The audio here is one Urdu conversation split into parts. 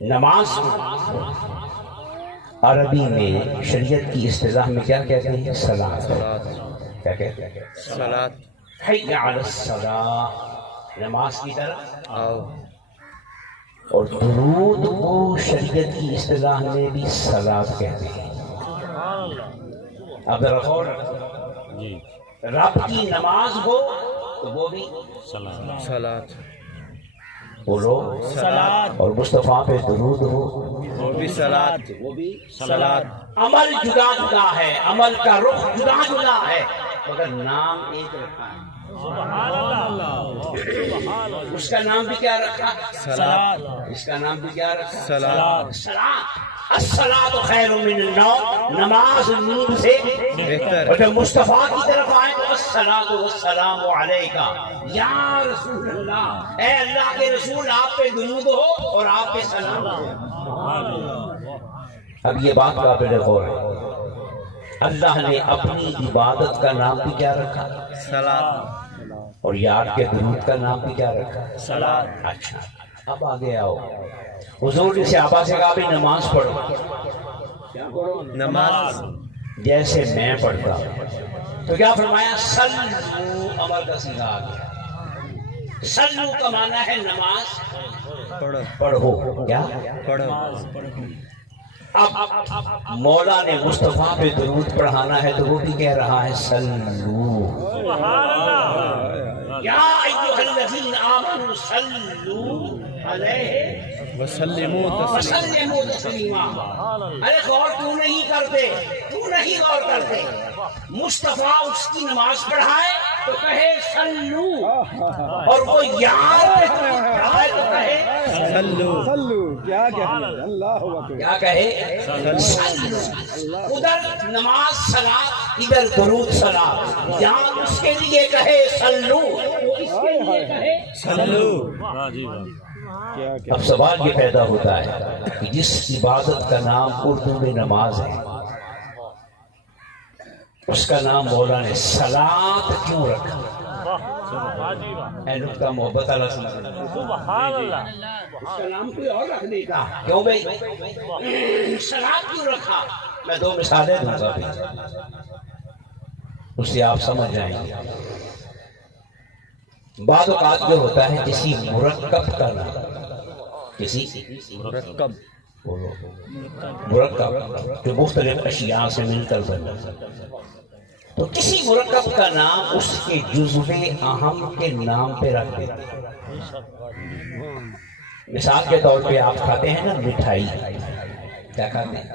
نماز عربی میں شریعت کی اصطلاح میں کیا کہتے ہیں؟ صلاۃ. کیا کہتے ہیں؟ صلاۃ. حی علی الصلاۃ، نماز کی طرف آؤ. اور درود کو شریعت کی اصطلاح میں بھی صلاۃ کہتے ہیں. اب ذرا غور جی رب کی نماز ہو تو وہ بھی صلاۃ. بولو صلاۃ، اور مصطفیٰ پہ درود ہو وہ بھی صلاۃ. وہ بھی صلاۃ. عمل جدا جدا ہے، عمل کا رخ جدا جدا ہے، مگر نام ایک رکھا ہے. اس کا نام بھی کیا رکھا؟ صلاۃ. اس کا نام بھی کیا رکھا؟ صلاۃ. صلاۃ. الصلاۃ خیر من النوم، نماز نیند سے بہتر. اور جب مصطفیٰ کی طرف آئے تو الصلاۃ والسلام علیک یا رسول اللہ، اے اللہ کے رسول آپ پہ درود ہو اور آپ پہ سلام ہو. اب یہ بات قابل غور ہے، اللہ نے اپنی عبادت کا نام بھی کیا رکھا؟ صلاۃ. اور یار کے درود کا نام بھی کیا رکھا؟ صلاۃ. اچھا اب آگے آؤ. حضور نے صحابہ سے کہا بھی نماز پڑھو. کیا پڑھو؟ نماز. جیسے میں پڑھتا ہوں. تو کیا فرمایا؟ سلو، امر کا صیغہ آ گیا. سلو کا معنی ہے نماز پڑھو. پڑھو. کیا؟ پڑھو. اب مولا نے مصطفیٰ پہ درود پڑھانا ہے تو وہ بھی کہہ رہا ہے سلو. یا ایھا الذین آمنوا صلوا علیہ وسلموا تسلیما. وسلموا تسلیما. ارے غور کیوں نہیں کرتے؟ کیوں نہیں غور کرتے؟ مصطفیٰ اس کی نماز پڑھائے تو کہے سلو، اور وہ یار پڑھائے تو کہے صلو. کیا کہے؟ اللہ اکبر. کیا کہے؟ سلو. ادھر نماز صلاۃ، ادھر درود صلاۃ. یہاں اس کے لیے کہے سلو، وہ اس کے لیے کہے صلو. کیا اب سوال یہ پیدا ہوتا ہے کہ جس عبادت کا نام اردو میں نماز ہے، اس کا نام مولا نے صلاۃ کیوں رکھا؟ اے نکتہ محبت اللہ سمجھ. اس کا نام کوئی اور رکھ دیتا. کیوں بھائی صلاۃ کیوں رکھا؟ میں دو مثالیں دوں گا بھی، اس سے آپ سمجھ جائیں گے. بعض اوقات جو ہوتا ہے کسی مرکب کا نام، کسی مرکب. مرکب جو مختلف اشیاء سے مل کر بنا، تو کسی مرکب کا نام اس کے جزو اہم کے نام پہ رکھ دیتے ہیں. مثال کے طور پہ آپ کھاتے ہیں نا مٹھائی. کیا کھاتے ہیں؟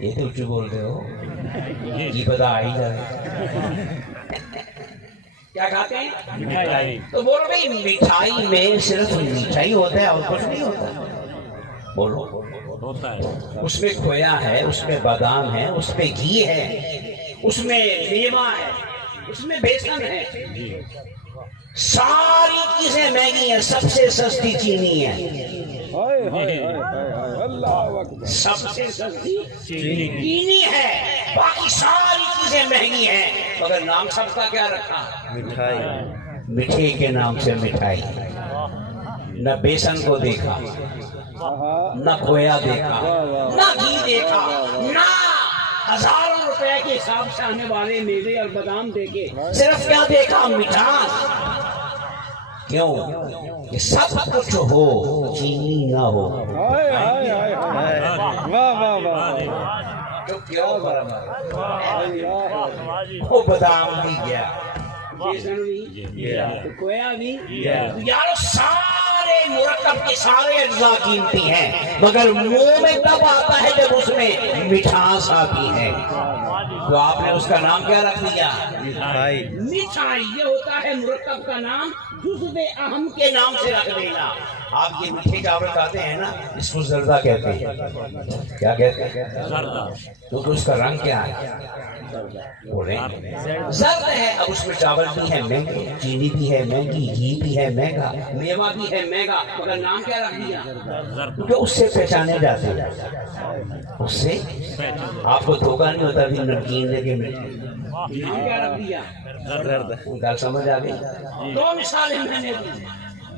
یہ تو اچھو بولتے ہو، یہ پتا آئی جائے. کیا کھاتے ہیں؟ مٹھائی. تو بولو بھائی مٹھائی میں صرف مٹھائی ہوتا ہے اور کچھ نہیں ہوتا؟ بولو. اس میں کھویا ہے، اس میں بادام ہے، اس میں گھی ہے، اس میں میوہ ہے، اس میں بیسن ہے. ساری چیزیں مہنگی ہیں، سب سے سستی چینی ہے. اللہ اکبر. سب سے سستی چینی ہے، باقی ساری چیزیں مہنگی ہیں، مگر نام سب کا کیا رکھا؟ مٹھائی. میٹھے کے نام سے مٹھائی. نہ بیسن کو دیکھا، نہ کھویا دیکھا، نہ گھی دیکھا، نہ ہزاروں روپے کے حساب سے آنے والے میوے اور بادام دیکھے، صرف کیا دیکھا؟ مٹھاس. کیوں؟ کہ سب کچھ ہو چینی نہ ہو. واہ واہ واہ. تو کیوں برابر؟ وہ بادام بھی گیا، بیسن بھی گیا، کھویا بھی گیا. یار سارے مرکب کے سارے اجزاء قیمتی ہیں، مگر منہ میں تب آتا ہے جب اس میں مٹھاس آتی ہے. تو آپ نے اس کا نام کیا رکھ دیا؟ مٹھائی. مٹھائی. یہ ہوتا ہے مرکب کا نام جزو اہم کے نام سے رکھ دینا. آپ یہ میٹھے چاول کھاتے ہیں نا، اس کو زردہ کہتے ہیں. کیا کہتے ہیں؟ زردہ. کیونکہ اس کا رنگ کیا ہے؟ زرد ہے. اب اس میں چاول بھی ہے مہنگے، چینی بھی ہے مہنگی، گھی بھی ہے مہنگا، میوہ بھی ہے مہنگا، مگر نام کیا رکھ دیا؟ کیونکہ اس سے پہچانے جاتے ہیں. اس سے آپ کو دھوکہ نہیں ہوتا بھی نمکین لے کے میٹھے. نام کیا رکھ دیا؟ زرد. گل سمجھ آ گئی؟ دو مثالیں میں نے دی.